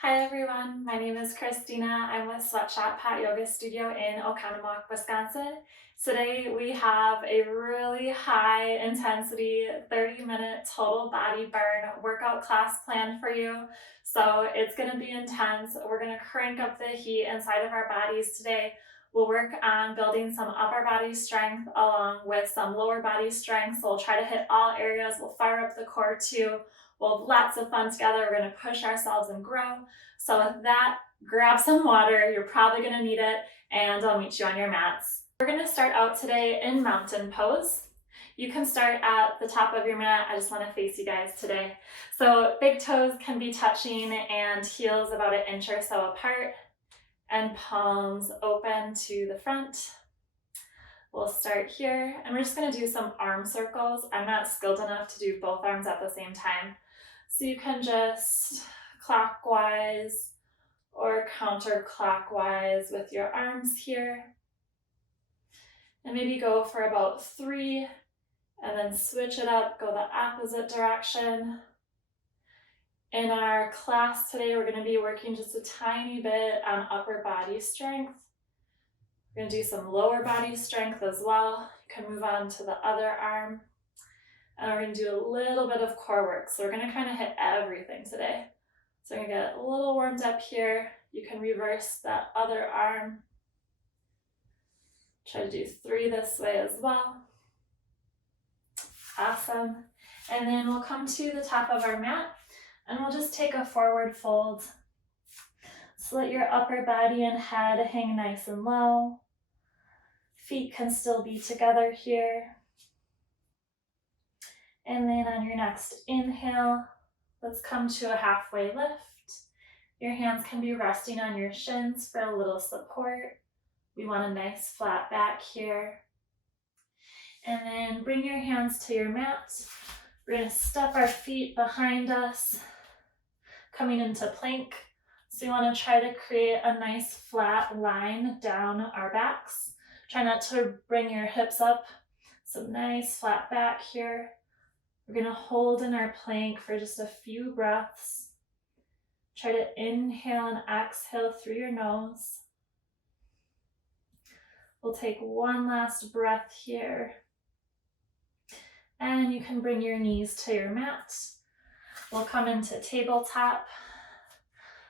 Hi everyone, my name is Christina. I'm with Sweatshop Hot Yoga Studio in Oconomowoc, Wisconsin. Today we have a really high intensity 30-minute total body burn workout class planned for you. So it's going to be intense. We're going to crank up the heat inside of our bodies today. We'll work on building some upper body strength along with some lower body strength. So we'll try to hit all areas. We'll fire up the core too. We'll have lots of fun together. We're going to push ourselves and grow. So with that, grab some water. You're probably going to need it, and I'll meet you on your mats. We're going to start out today in mountain pose. You can start at the top of your mat. I just want to face you guys today. So big toes can be touching and heels about 1 inch or so apart, and palms open to the front. We'll start here, and we're just going to do some arm circles. I'm not skilled enough to do both arms at the same time. So you can just clockwise or counterclockwise with your arms here. And maybe go for about 3 and then switch it up, go the opposite direction. In our class today, we're going to be working just a tiny bit on upper body strength. We're going to do some lower body strength as well. You can move on to the other arm. And we're going to do a little bit of core work. So we're going to kind of hit everything today. So I'm going to get a little warmed up here. You can reverse that other arm. Try to do 3 this way as well. Awesome. And then we'll come to the top of our mat and we'll just take a forward fold. So let your upper body and head hang nice and low. Feet can still be together here. And then on your next inhale, let's come to a halfway lift. Your hands can be resting on your shins for a little support. We want a nice flat back here. And then bring your hands to your mat. We're going to step our feet behind us, coming into plank. So you want to try to create a nice flat line down our backs. Try not to bring your hips up. So nice flat back here. We're going to hold in our plank for just a few breaths. Try to inhale and exhale through your nose. We'll take one last breath here. And you can bring your knees to your mat. We'll come into tabletop.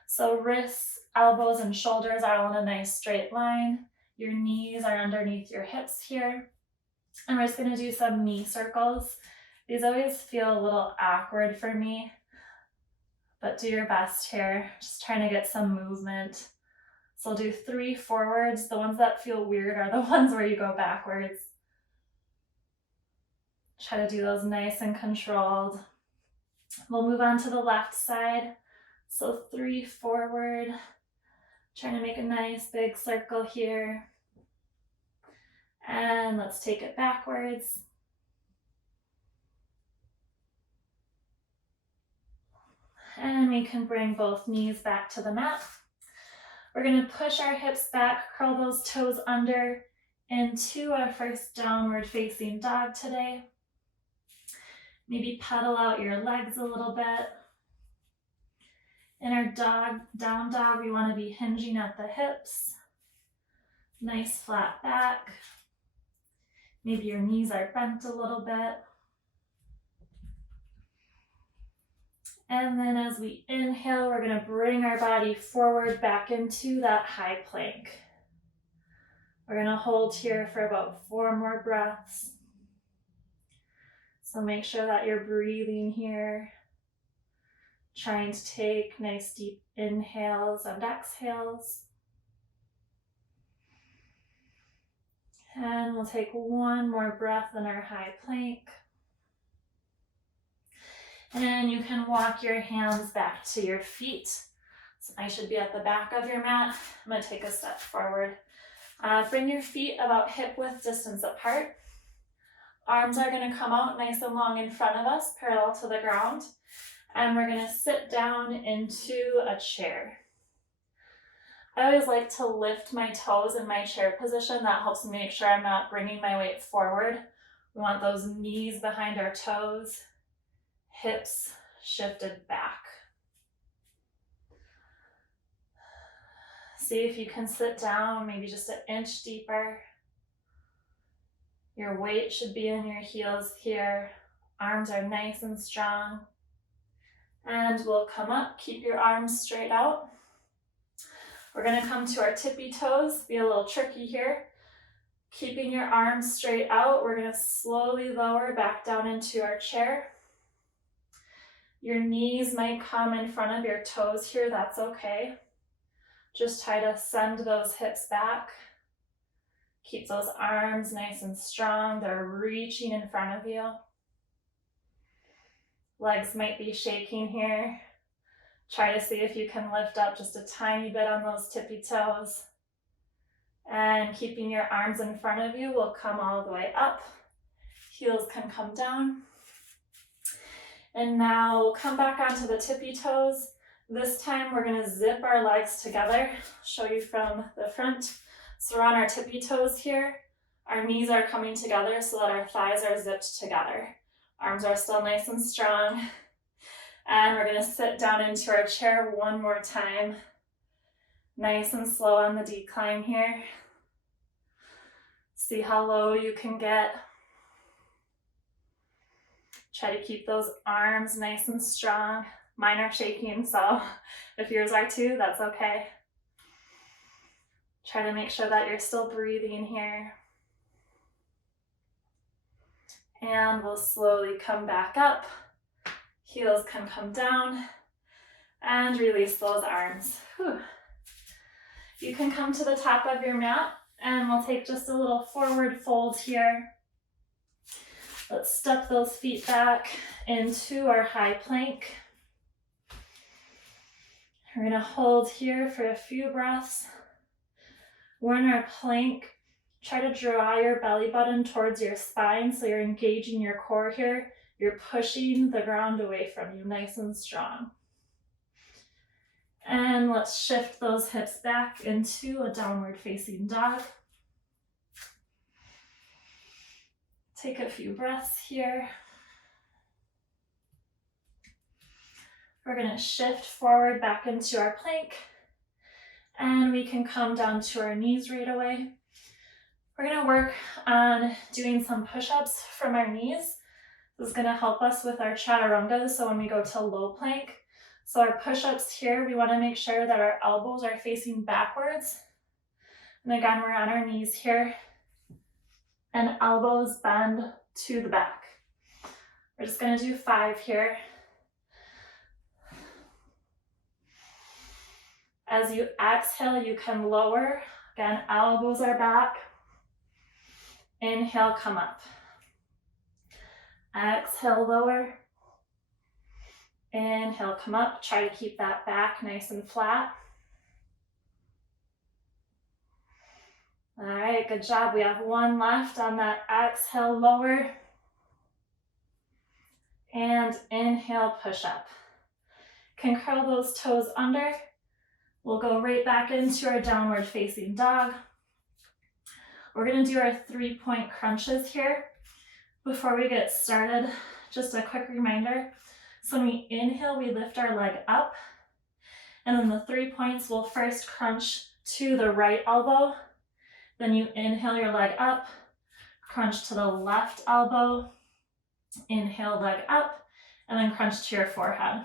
So wrists, elbows, and shoulders are all in a nice straight line. Your knees are underneath your hips here. And we're just going to do some knee circles. These always feel a little awkward for me, but do your best here. Just trying to get some movement. So I'll do 3 forwards. The ones that feel weird are the ones where you go backwards. Try to do those nice and controlled. We'll move on to the left side. So 3 forward. Trying to make a nice big circle here. And let's take it backwards. And we can bring both knees back to the mat. We're going to push our hips back, curl those toes under into our first downward facing dog today. Maybe pedal out your legs a little bit. In our down dog, we want to be hinging at the hips. Nice flat back. Maybe your knees are bent a little bit. And then as we inhale, we're going to bring our body forward back into that high plank. We're going to hold here for about 4 more breaths. So make sure that you're breathing here. Trying to take nice deep inhales and exhales. And we'll take 1 more breath in our high plank. And you can walk your hands back to your feet. So I should be at the back of your mat. I'm going to take a step forward. Bring your feet about hip width distance apart. Arms are going to come out nice and long in front of us, parallel to the ground. And we're going to sit down into a chair. I always like to lift my toes in my chair position. That helps me make sure I'm not bringing my weight forward. We want those knees behind our toes. Hips shifted back. See if you can sit down, maybe just an inch deeper. Your weight should be in your heels here. Arms are nice and strong. And we'll come up, keep your arms straight out. We're gonna come to our tippy toes, be a little tricky here. Keeping your arms straight out, we're gonna slowly lower back down into our chair. Your knees might come in front of your toes here, that's okay. Just try to send those hips back. Keep those arms nice and strong, they're reaching in front of you. Legs might be shaking here. Try to see if you can lift up just a tiny bit on those tippy toes. And keeping your arms in front of you will come all the way up. Heels can come down. And now we'll come back onto the tippy toes. This time we're gonna zip our legs together. Show you from the front. So we're on our tippy toes here. Our knees are coming together so that our thighs are zipped together. Arms are still nice and strong. And we're gonna sit down into our chair one more time. Nice and slow on the decline here. See how low you can get. Try to keep those arms nice and strong. Mine are shaking, so if yours are too, that's okay. Try to make sure that you're still breathing here. And we'll slowly come back up. Heels can come down. And release those arms. Whew. You can come to the top of your mat, and we'll take just a little forward fold here. Let's step those feet back into our high plank. We're gonna hold here for a few breaths. We're in our plank. Try to draw your belly button towards your spine so you're engaging your core here. You're pushing the ground away from you, nice and strong. And let's shift those hips back into a downward facing dog. Take a few breaths here. We're gonna shift forward back into our plank, and we can come down to our knees right away. We're gonna work on doing some push-ups from our knees. This is gonna help us with our chaturangas, so when we go to low plank. So our push-ups here, we wanna make sure that our elbows are facing backwards. And again, we're on our knees here. And elbows bend to the back. We're just gonna do 5 here. As you exhale, you can lower. Again, elbows are back. Inhale, come up. Exhale, lower. Inhale, come up. Try to keep that back nice and flat. All right, good job. We have one left on that exhale, lower. And inhale, push up. Can curl those toes under. We'll go right back into our downward facing dog. We're gonna do our 3-point crunches here. Before we get started, just a quick reminder. So when we inhale, we lift our leg up. And then the 3 points will first crunch to the right elbow. Then you inhale your leg up, crunch to the left elbow, inhale leg up, and then crunch to your forehead.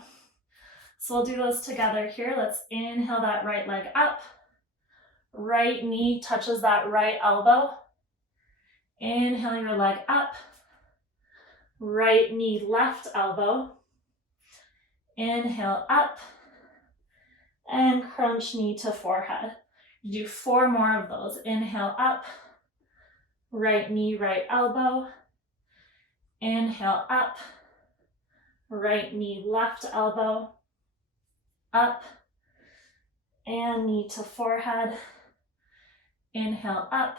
So we'll do those together here. Let's inhale that right leg up. Right knee touches that right elbow. Inhale your leg up. Right knee, left elbow. Inhale up. And crunch knee to forehead. You do 4 more of those. Inhale up, right knee, right elbow. Inhale up, right knee, left elbow. Up, and knee to forehead. Inhale up,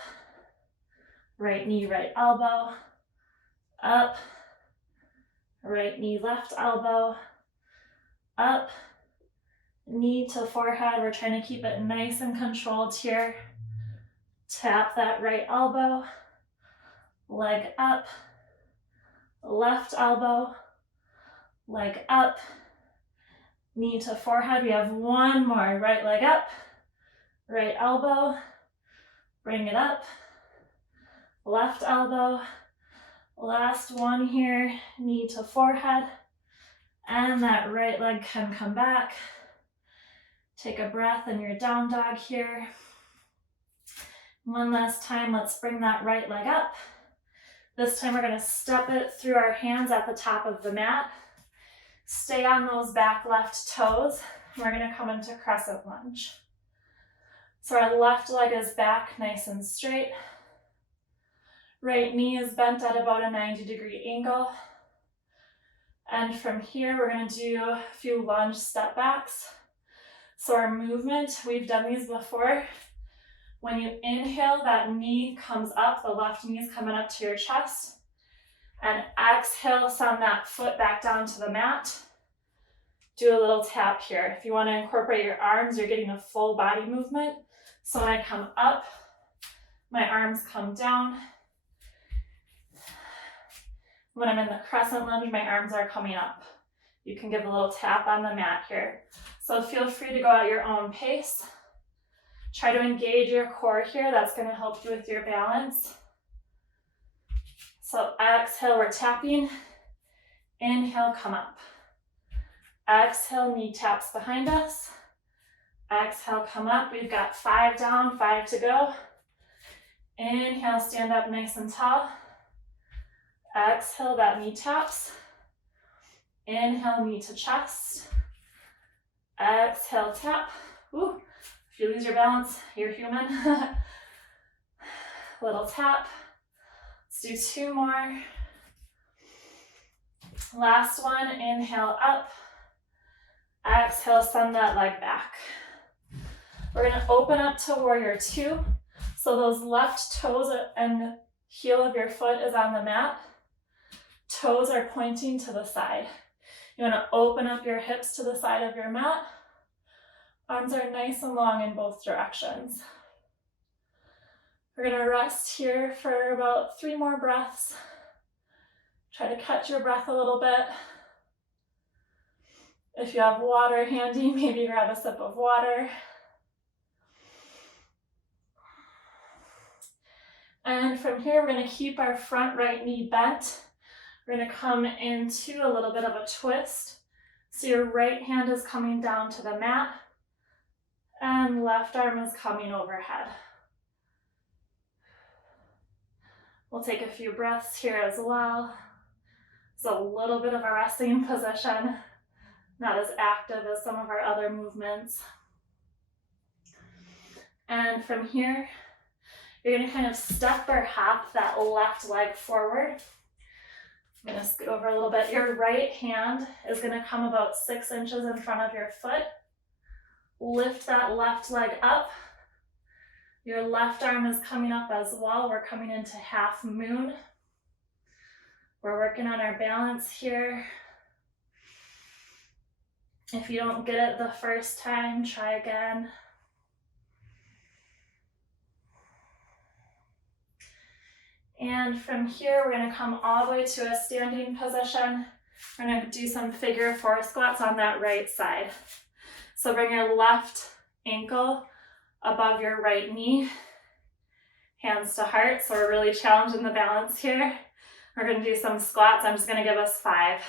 right knee, right elbow. Up, right knee, left elbow. Up, knee to forehead. We're trying to keep it nice and controlled here. Tap that right elbow, leg up, left elbow, leg up, knee to forehead. We have one more. Right leg up, Right elbow, bring it up. Left elbow. Last one here, knee to forehead. And that right leg can come back. Take a breath in your down dog here. One last time, let's bring that right leg up. This time we're gonna step it through our hands at the top of the mat. Stay on those back left toes. We're gonna come into crescent lunge. So our left leg is back nice and straight. Right knee is bent at about a 90-degree angle. And from here, we're gonna do a few lunge step backs. So our movement, we've done these before. When you inhale, that knee comes up, the left knee is coming up to your chest. And exhale, send that foot back down to the mat. Do a little tap here. If you want to incorporate your arms, you're getting a full body movement. So when I come up, my arms come down. When I'm in the crescent lunge, my arms are coming up. You can give a little tap on the mat here. So feel free to go at your own pace. Try to engage your core here. That's going to help you with your balance. So exhale, we're tapping. Inhale, come up. Exhale, knee taps behind us. Exhale, come up. We've got 5 down, 5 to go. Inhale, stand up nice and tall. Exhale, that knee taps. Inhale, knee to chest. Exhale, tap. Woo. If you lose your balance, you're human. Little tap. Let's do 2 more. Last one, inhale up. Exhale, send that leg back. We're gonna open up to warrior 2. So those left toes and heel of your foot is on the mat. Toes are pointing to the side. You wanna open up your hips to the side of your mat. Arms are nice and long in both directions. We're gonna rest here for about 3 more breaths. Try to catch your breath a little bit. If you have water handy, maybe grab a sip of water. And from here, we're gonna keep our front right knee bent. We're gonna come into a little bit of a twist. So your right hand is coming down to the mat and left arm is coming overhead. We'll take a few breaths here as well. It's a little bit of a resting position, not as active as some of our other movements. And from here, you're gonna kind of step or hop that left leg forward. I'm gonna scoot over a little bit. Your right hand is gonna come about 6 inches in front of your foot. Lift that left leg up. Your left arm is coming up as well. We're coming into half moon. We're working on our balance here. If you don't get it the first time, try again. And from here, we're gonna come all the way to a standing position. We're gonna do some figure 4 squats on that right side. So bring your left ankle above your right knee, hands to heart. So we're really challenging the balance here. We're gonna do some squats. I'm just gonna give us 5.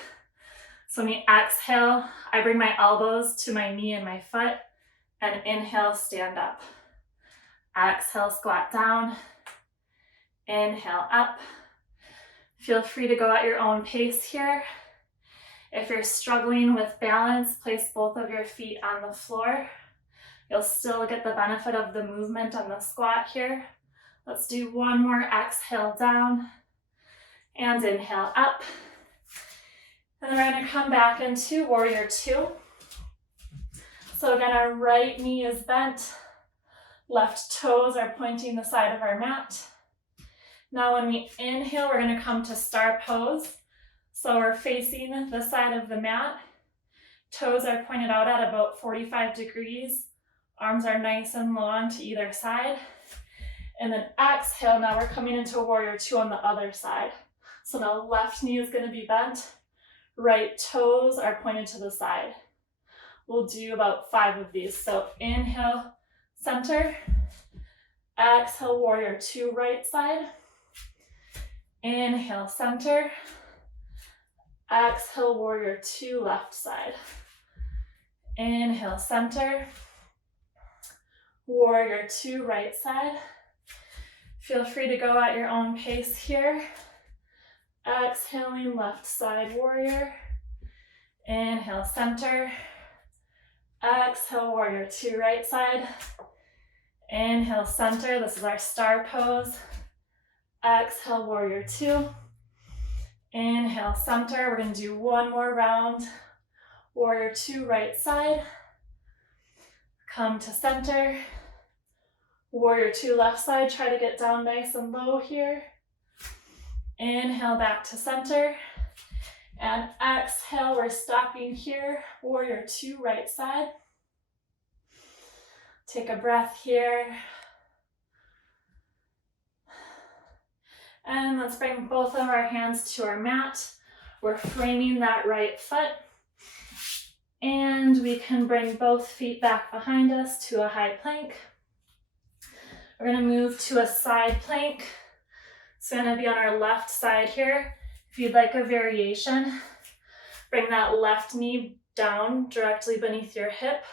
So when we exhale, I bring my elbows to my knee and my foot, and inhale, stand up. Exhale, squat down. Inhale, up. Feel free to go at your own pace here. If you're struggling with balance, place both of your feet on the floor. You'll still get the benefit of the movement on the squat here. Let's do 1 more. Exhale down and inhale up. And then we're going to come back into warrior 2. So again, our right knee is bent. Left toes are pointing the side of our mat. Now when we inhale, we're going to come to star pose. So we're facing the side of the mat. Toes are pointed out at about 45 degrees. Arms are nice and long to either side. And then exhale, now we're coming into warrior 2 on the other side. So now left knee is going to be bent. Right toes are pointed to the side. We'll do about 5 of these. So inhale, center. Exhale, warrior two, right side. Inhale, center. Exhale, warrior two, left side. Inhale, center. Warrior two, right side. Feel free to go at your own pace here. Exhaling, left side warrior. Inhale, center. Exhale, warrior two, right side. Inhale, center. This is our star pose. Exhale, warrior two. Inhale, center. We're going to do one more round. Warrior two, right side. Come to center. Warrior two, left side. Try to get down nice and low here. Inhale, back to center. And exhale, we're stopping here. Warrior two, right side. Take a breath here. And let's bring both of our hands to our mat. We're framing that right foot. And we can bring both feet back behind us to a high plank. We're going to move to a side plank. It's going to be on our left side here. If you'd like a variation, bring that left knee down directly beneath your hip.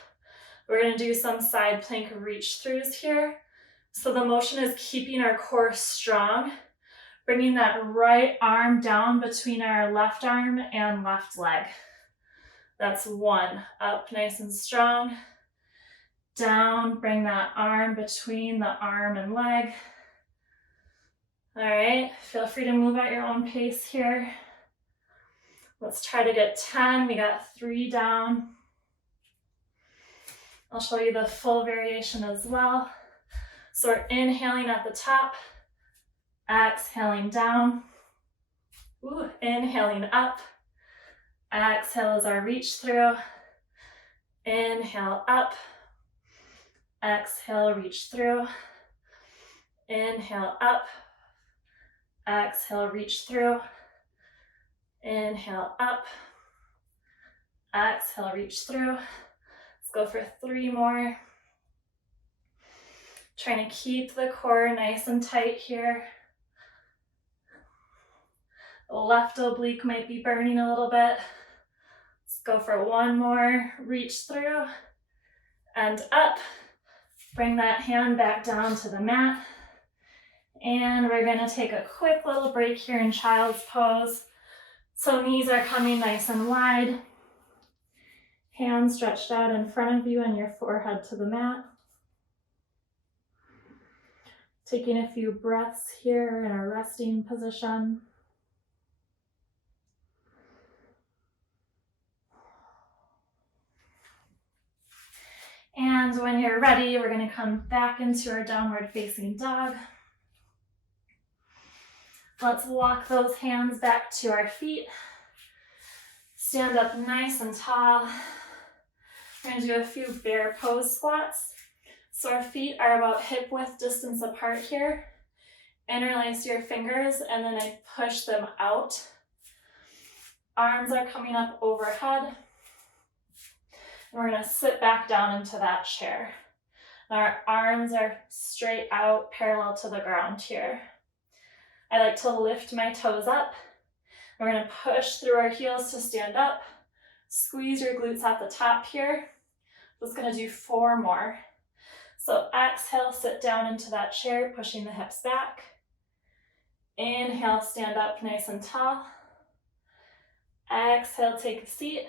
We're going to do some side plank reach throughs here. So the motion is keeping our core strong, bringing that right arm down between our left arm and left leg. That's one. Up nice and strong. Down, bring that arm between the arm and leg. All right, feel free to move at your own pace here. Let's try to get 10. We got 3 down. I'll show you the full variation as well. So we're inhaling at the top, exhaling down. Ooh, inhaling up. Exhale is our reach through. Inhale up. Exhale, reach through. Inhale up. Exhale, reach through. Inhale up. Exhale, reach through. Let's go for 3 more. Trying to keep the core nice and tight here. The left oblique might be burning a little bit. Let's go for 1 more. Reach through and up. Bring that hand back down to the mat. And we're going to take a quick little break here in child's pose. So knees are coming nice and wide. Hands stretched out in front of you and your forehead to the mat. Taking a few breaths here in a resting position. And when you're ready, we're going to come back into our downward facing dog. Let's walk those hands back to our feet. Stand up nice and tall. We're going to do a few bear pose squats. So our feet are about hip width distance apart here. Interlace your fingers and then I push them out. Arms are coming up overhead. We're going to sit back down into that chair. Our arms are straight out, parallel to the ground here. I like to lift my toes up. We're going to push through our heels to stand up. Squeeze your glutes at the top here. Just going to do 4 more. So exhale, sit down into that chair, pushing the hips back. Inhale, stand up nice and tall. Exhale, take a seat.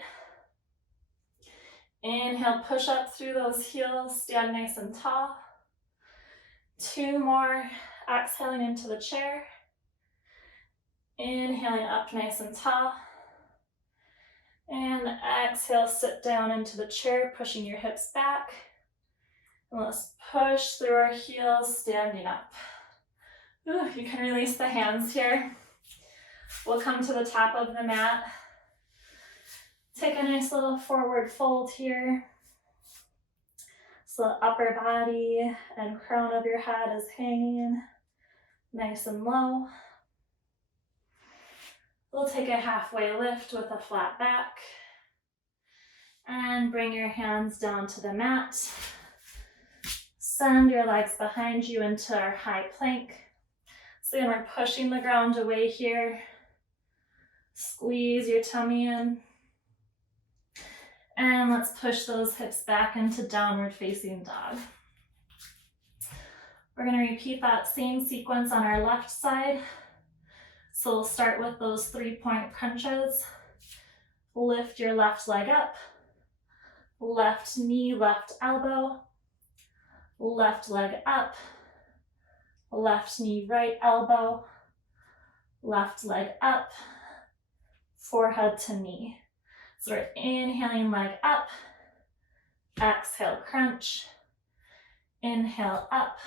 Inhale, push up through those heels, stand nice and tall. 2 more, exhaling into the chair. Inhaling up nice and tall. And exhale, sit down into the chair, pushing your hips back. And let's push through our heels, standing up. Ooh, you can release the hands here. We'll come to the top of the mat. Take a nice little forward fold here. So the upper body and crown of your head is hanging nice and low. We'll take a halfway lift with a flat back. And bring your hands down to the mat. Send your legs behind you into our high plank. So again, we're pushing the ground away here. Squeeze your tummy in. And let's push those hips back into downward facing dog. We're going to repeat that same sequence on our left side. So we'll start with those 3-point crunches. Lift your left leg up. Left knee, left elbow. Left leg up. Left knee, right elbow. Left leg up. Forehead to knee. So we're inhaling leg up. Exhale, crunch. Inhale up.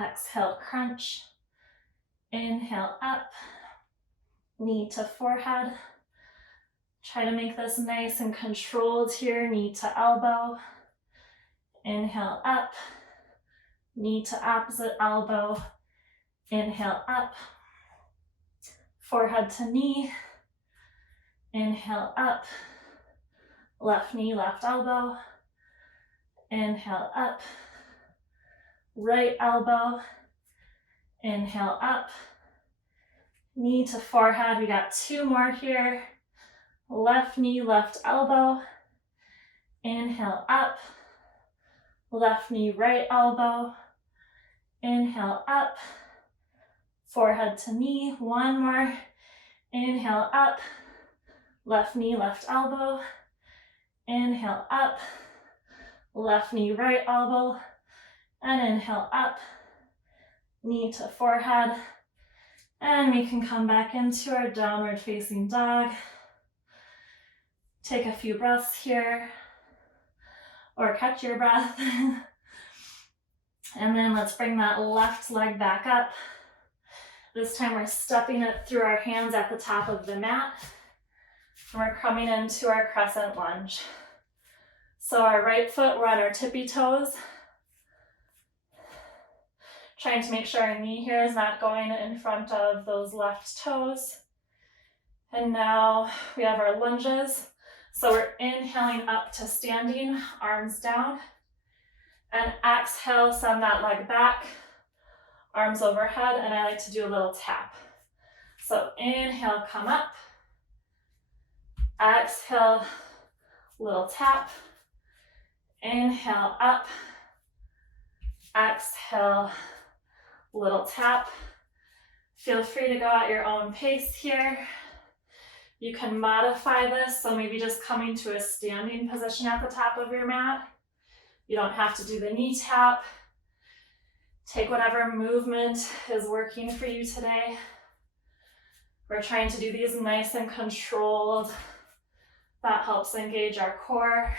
Exhale, crunch. Inhale up. Knee to forehead. Try to make this nice and controlled here. Knee to elbow. Inhale up. Knee to opposite elbow. Inhale up. Forehead to knee. Inhale up. Left knee, left elbow. Inhale up. Right elbow. Inhale up. Knee to forehead. We got 2 more here. Left knee, left elbow. Inhale up. Left knee, right elbow. Inhale up. Forehead to knee. 1 more. Inhale up. Left knee, left elbow. Inhale up. Left knee, right elbow. And inhale up. Knee to forehead. And we can come back into our downward facing dog. Take a few breaths here. Or catch your breath. And then let's bring that left leg back up. This time we're stepping it through our hands at the top of the mat. And we're coming into our crescent lunge. So our right foot, we're on our tippy toes. Trying to make sure our knee here is not going in front of those left toes. And now we have our lunges. So we're inhaling up to standing, arms down. And exhale, send that leg back, arms overhead, and I like to do a little tap. So inhale, come up. Exhale, little tap. Inhale, up. Exhale, little tap. Feel free to go at your own pace here. You can modify this, so maybe just coming to a standing position at the top of your mat. You don't have to do the knee tap. Take whatever movement is working for you today. We're trying to do these nice and controlled. That helps engage our core.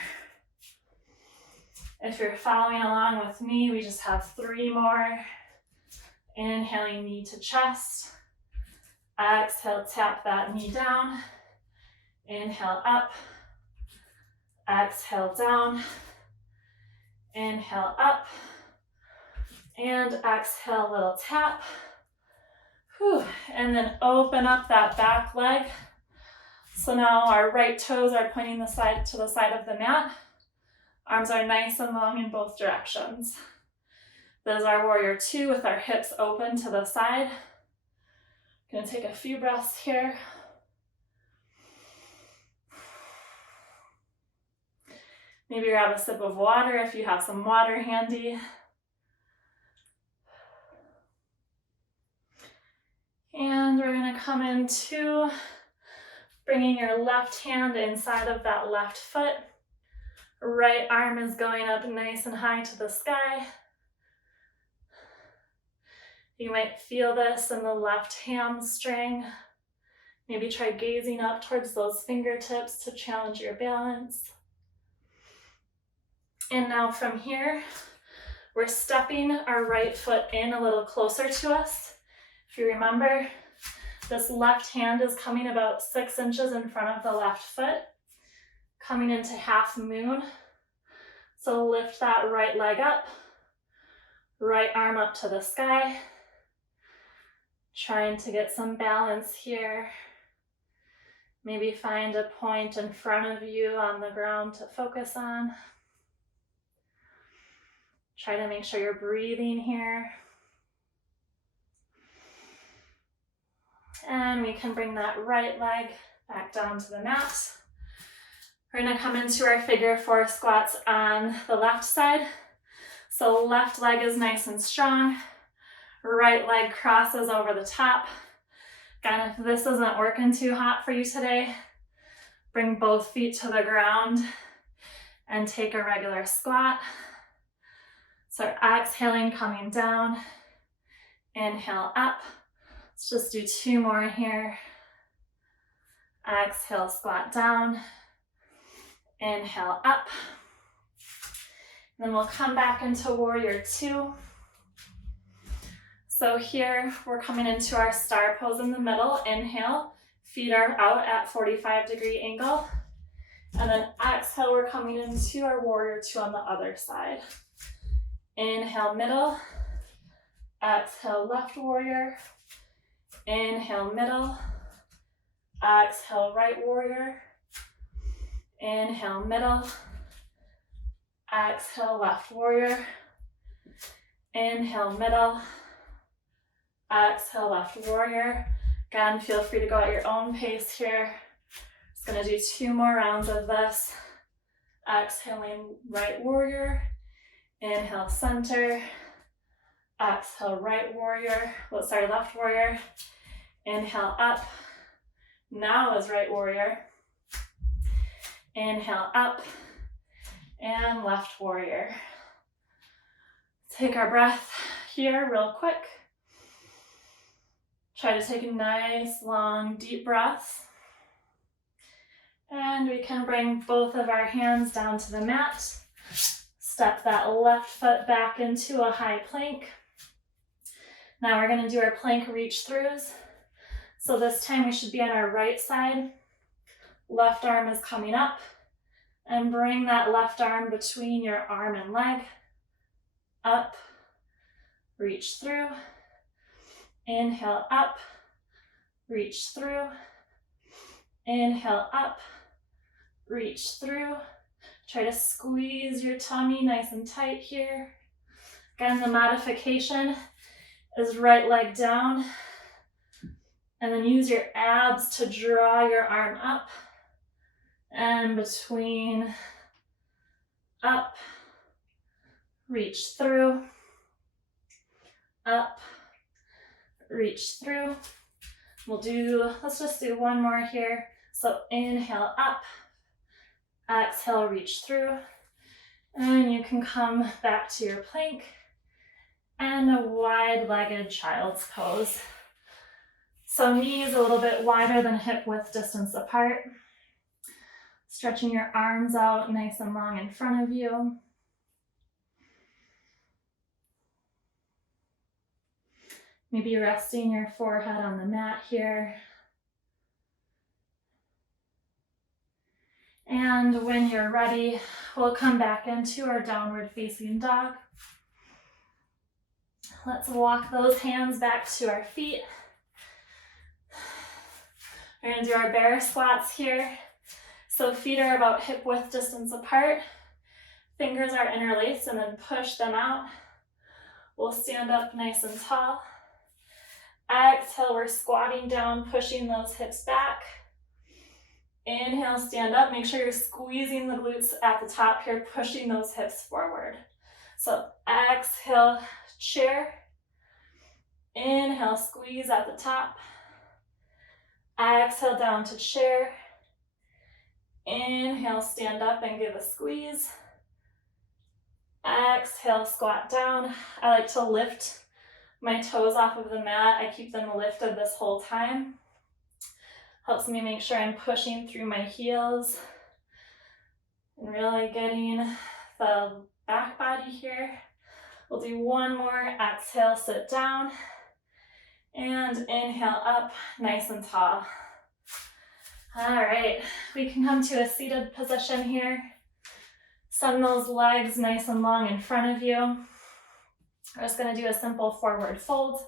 If you're following along with me, we just have 3 more. Inhaling knee to chest. Exhale, tap that knee down. Inhale up. Exhale down. Inhale up. And exhale, little tap. Whew. And then open up that back leg. So now our right toes are pointing to the side of the mat. Arms are nice and long in both directions. This is our warrior 2 with our hips open to the side. Gonna take a few breaths here. Maybe grab a sip of water if you have some water handy. And we're gonna come into bringing your left hand inside of that left foot. Right arm is going up nice and high to the sky. You might feel this in the left hamstring. Maybe try gazing up towards those fingertips to challenge your balance. And now from here, we're stepping our right foot in a little closer to us. If you remember, this left hand is coming about 6 inches in front of the left foot, coming into half moon. So lift that right leg up, right arm up to the sky. Trying to get some balance here. Maybe find a point in front of you on the ground to focus on. Try to make sure you're breathing here. And we can bring that right leg back down to the mat. We're gonna come into our figure 4 squats on the left side. So left leg is nice and strong. Right leg crosses over the top. Again, if this isn't working too hot for you today, bring both feet to the ground and take a regular squat. So exhaling, coming down. Inhale up. Let's just do 2 more here. Exhale, squat down. Inhale up. Then we'll come back into warrior 2. So here we're coming into our star pose in the middle. Inhale, feet are out at 45-degree angle. And then exhale, we're coming into our warrior 2 on the other side. Inhale, middle. Exhale, left warrior. Inhale, middle. Exhale, right warrior. Inhale, middle. Exhale, left warrior. Inhale, middle. Exhale, left warrior. Again, feel free to go at your own pace here. Just gonna do 2 more rounds of this. Exhaling, right warrior. Inhale, center. Exhale, right warrior. Left warrior. Inhale, up. Now is right warrior. Inhale, up. And left warrior. Take our breath here real quick. Try to take a nice, long, deep breath. And we can bring both of our hands down to the mat. Step that left foot back into a high plank. Now we're going to do our plank reach throughs. So this time we should be on our right side. Left arm is coming up. And bring that left arm between your arm and leg. Up. Reach through. Inhale up. Reach through. Inhale up. Reach through. Try to squeeze your tummy nice and tight here. Again, the modification is right leg down. And then use your abs to draw your arm up. And between, up, reach through, up, reach through. Let's just do 1 more here. So inhale up, exhale, reach through, and you can come back to your plank and a wide-legged child's pose. So knees a little bit wider than hip width distance apart. Stretching your arms out nice and long in front of you. Maybe resting your forehead on the mat here. And when you're ready, we'll come back into our downward facing dog. Let's walk those hands back to our feet. We're going to do our bear squats here. So feet are about hip width distance apart. Fingers are interlaced and then push them out. We'll stand up nice and tall. Exhale, we're squatting down, pushing those hips back. Inhale, stand up. Make sure you're squeezing the glutes at the top here, pushing those hips forward. So exhale, chair. Inhale, squeeze at the top. Exhale, down to chair. Inhale, stand up and give a squeeze. Exhale, squat down. I like to lift my toes off of the mat. I keep them lifted this whole time. Helps me make sure I'm pushing through my heels and really getting the back body here. We'll do 1 more. Exhale, sit down. And inhale up, nice and tall. All right, we can come to a seated position here. Send those legs nice and long in front of you. We're just gonna do a simple forward fold.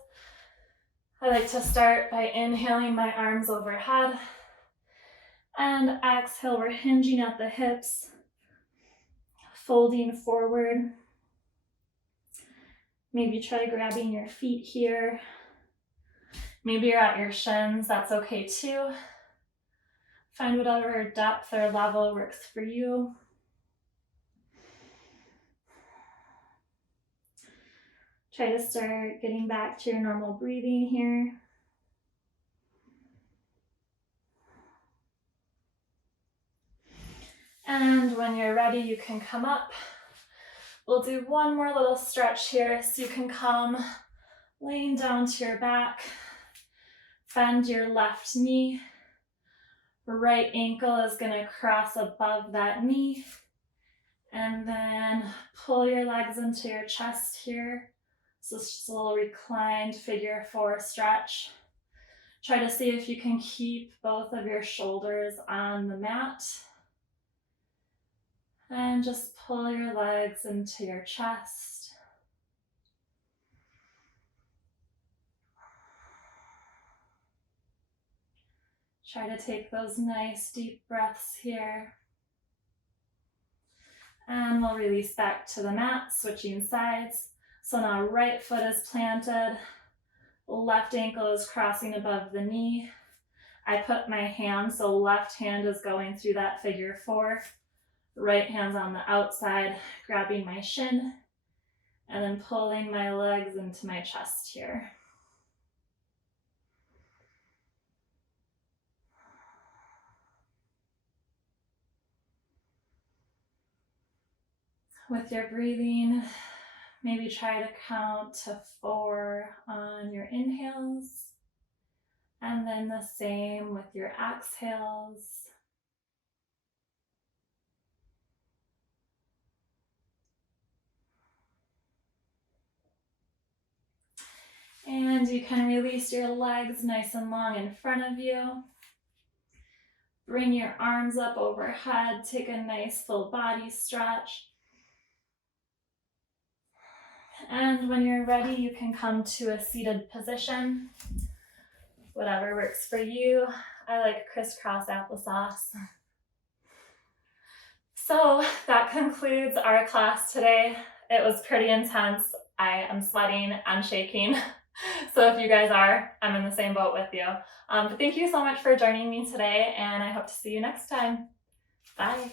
I like to start by inhaling my arms overhead. And exhale, we're hinging at the hips, folding forward. Maybe try grabbing your feet here. Maybe you're at your shins, that's okay too. Find whatever depth or level works for you. Try to start getting back to your normal breathing here. And when you're ready, you can come up. We'll do one more little stretch here, so you can come laying down to your back. Bend your left knee. Right ankle is going to cross above that knee. And then pull your legs into your chest here. So it's just a little reclined figure 4 stretch. Try to see if you can keep both of your shoulders on the mat. And just pull your legs into your chest. Try to take those nice deep breaths here. And we'll release back to the mat, switching sides. So now right foot is planted, left ankle is crossing above the knee. I put my hand, so left hand is going through that figure 4. Right hand's on the outside, grabbing my shin, and then pulling my legs into my chest here. With your breathing, maybe try to count to 4 on your inhales, and then the same with your exhales. And you can release your legs nice and long in front of you. Bring your arms up overhead, take a nice full body stretch. And when you're ready, you can come to a seated position. Whatever works for you. I like crisscross applesauce. So that concludes our class today. It was pretty intense. I am sweating and shaking. So if you guys are, I'm in the same boat with you. But thank you so much for joining me today, and I hope to see you next time. Bye.